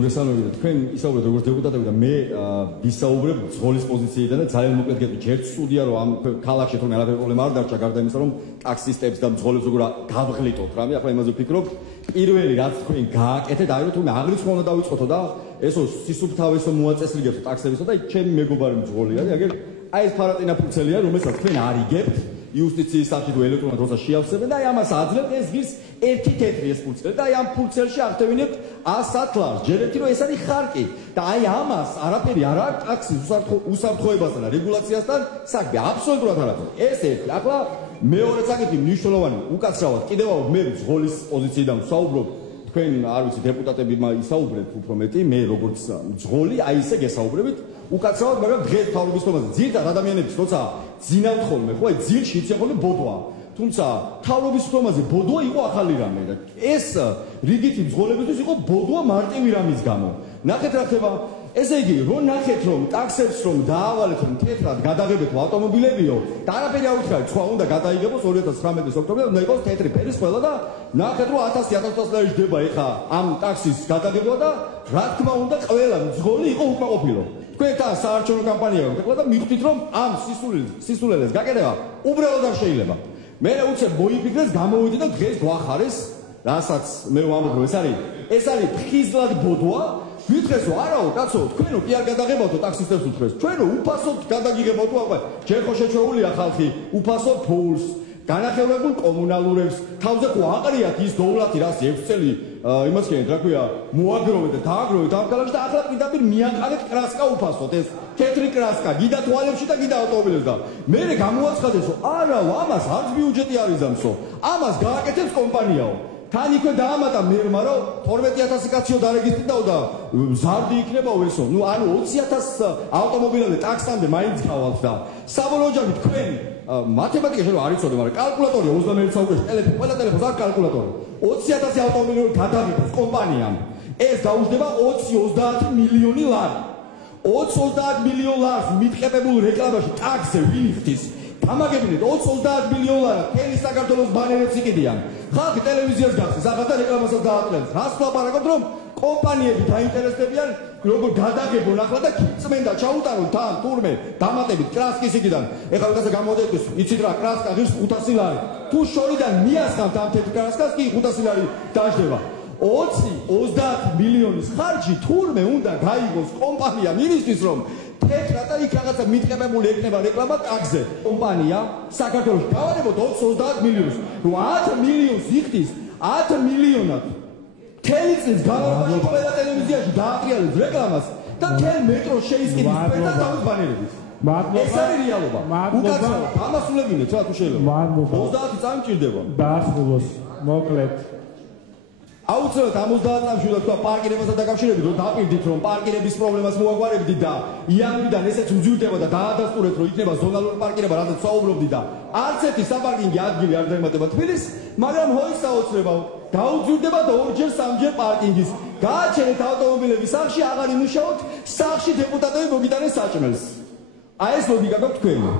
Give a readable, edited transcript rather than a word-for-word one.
მოგესალმებით, თქვენ ისაუბრეთ როგორც დეპუტატები და მე ვისაუბრებ ძღოლის პოზიციიდან და ძალიან მოკლედ გეტყვი, ჯერ სტუდია რომ ამ ქალაქში თუნდაც არაფერი პრობლემა არ დარჩა გარდა იმისა, რომ ტაქსისტებს და მძღოლებს როგორ გავღლიტოთ რამე, ახლა იმაზე ვფიქრობ, პირველი რაც თქვენ გააკეთეთ, აი რომ თუნდაც აღრიცხვა უნდა დავიწყოთო და ესო სისუფთავესო მოაწესრიგებთ ტაქსებისო და ჩემი მეგობარი მძღოლი არის, აგერ აი ეს ფარატინა ფურცელია, რომელსაც თქვენ არიგებთ იუსტიციის სახით თუ ელექტრონულად როცა შეავსებენ და აი ამას აძლევთ ეს ღირს ერთი თეთრი ეს ფურცელი და აი ამ ფურცელში აღწევინებთ 100 ლარს. ჯერეთი რომ ეს არის ხარკი და აი ამას არაფერი არ აქვს ტაქსის უსაფრთხოებასთან და რეგულაციასთან საქმე აბსოლუტურად არაფერი. ეს ერთი. ახლა მეორე საკითხი მნიშვნელოვანი უკაცრავად კიდევ მე ძღოლის პოზიციიდან ვსაუბრობ. თქვენ არ ვიცი დეპუტატები ისაუბრეთ უფრო მეტი, მე როგორც ძღოლი აი ესე გესაუბრებით უკაცრავად, მაგრამ დღეს თავრობის თომაზე ძირითადად ადამიანებს როცა ძინავთ ხოლმე, ხო, აი ძილში იციან ხოლმე ბოდვა. თუმცა თავრობის თომაზე ბოდვა იყო ახალი რამე და ეს რიგითი მძღოლებისთვის იყო ბოდვა მარტივი რამის გამო. ნახეთ რა ხდება. ესე იგი, რომ ნახეთ რომ ტაქსებს რომ დაავალეთ რომ თეთრად გადაღებეთ ავტომობილებიო და არაფერი აუთხარით, სხვა უნდა გადაიგებოს 2019 ოქტომბერში უნდა იყოს თეთრი ფერის ყველა და ნახეთ რომ 1000-1500 ლარი ჯდება ეხა ამ ტაქსის გადაღება და რა თქმა უნდა ყველა მძღოლი იყო უკმაყოფილო. თქვენ თან საარჩევნო კამპანია გქონდა და მიხვდით რომ ამ სისულელეს გაკეთება უბრალოდ არ შეიძლება. მე უცებ მოიფიქრეს, გამოვიდი და დღეს გვახარეს, რასაც მე ვამბობ რომ ეს არის ფხიზლად ბოდვა. ვიტყეს რომ არაო კაცო, თქვენო კი არ გადაღებავთო ტაქსისტებს უთხრეს. ჩვენო უფასოდ გადაგიგებავთო, აბა ჯერ ხო შეჩვეულია ხალხი უფასოდ ფულს, განახევლებულ კომუნალურებს, თავზე ხო აყრიათ ის დოვლათი რას 6 წელი იმას කියით, რა ქვია, მოაგროვეთ და დააგროვეთ ამ ქალაქში და ახლა პირდაპირ მიაყარეთ კრასკა უფასოდ, ეს თეთრი კრასკა, გიდა თვალებში და გიდა ავტომობილებს და მე გამოაცხადეს რომ არაო, ამას არც ბიუჯეტი არ იზამსო, ამას გააკეთებს კომპანიაო. თან იქვე დაამატა მერმა რომ 12000 კაციო დარეგისტრირდაო და ზარდი იქნებაო ესო. ნუ ანუ 20000 ავტომობილებზე ტაქსამდე მაინც გავალთ და საბოლოო ჯამით თქვენ მათემატიკაში რომ არ იცოდე, მაგრამ კალკულატორია 21 საუკუნეში ტელეფონი, ყველა ტელეფონს აქვს კალკულატორი. 20000 ავტომობილი გადაღებას კომპანიამ. ეს დაუждდება 20-30 მილიონი ლარი. 20-30 მილიონ ლარს მიტყებებულ რეკლამაში ტაქსზე ვინ იხდის? გამაგებინეთ 20-30 მილიონ ლარი მთელი საქართველოს ბანერებს იყიდიან. ხალხი ტელევიზიას გახსნის, ახლა და რეკლამასაც დააწყებს. რას ვლაპარაკობთ რომ კომპანიები დაინტერესდებიან როგორ გადაგებონ ახლა და წმენდა ჩაუტარონ თან თურმე დამატებით კრასკის იქიდან. ეხლა ვიღაცა გამოდეთვის, იცით რა, კრასკა ღირს 500 ლარი. თუ შორიდან მიასხამთ ამ თეთრ კრასკას კი 500 ლარი დაждდება. 20-30 მილიონის ხარჯი თურმე უნდა გაიგოს კომპანიამ იმისთვის რომ თეთრად და იქ რაღაცა მიტყებებული ექნება რეკლამა ტაქსზე. კომპანია საქართველოს გავარებოთ 20-30 მილიონს. რომ 10 მილიონს იხდის, 10 მილიონად მთელი წლის განმავლობაში ყველა ტელევიზიაში დაატრიალებს რეკლამას და მთელ მეტროს შეისყიდის და თავის ბანერებით. ეს არის რეალობა. უკაცრავად ამასულებინეთ რა თუ შეიძლება. 30 წამი მჭირდება. დაახმულოს, მოკლედ. აუცილებლად 70 წამში უნდა თქვა პარკირებასთან დაკავშირებით, რომ დაპირდით რომ პარკირების პრობლემას მოაგვარებდით და იანვრიდან ესეც უძვირდება და დაადასტურეთ რომ იქნება ზონალური პარკირება, რადგან საუბრობდით და არც ერთი საპარკინგი ადგილი არ დაემატება თბილისს, მაგრამ ჰოის საოცრებაო, დაუძვირდება და ორჯერ სამჯერ პარკინგის. გააჩერეთ ავტომობილები სახლში, აღარ იმუშაოთ, სახლში დეპუტატები მოგიტანეს საჭმელს. აი ეს ლოგიკა გაქვთ თქვენი.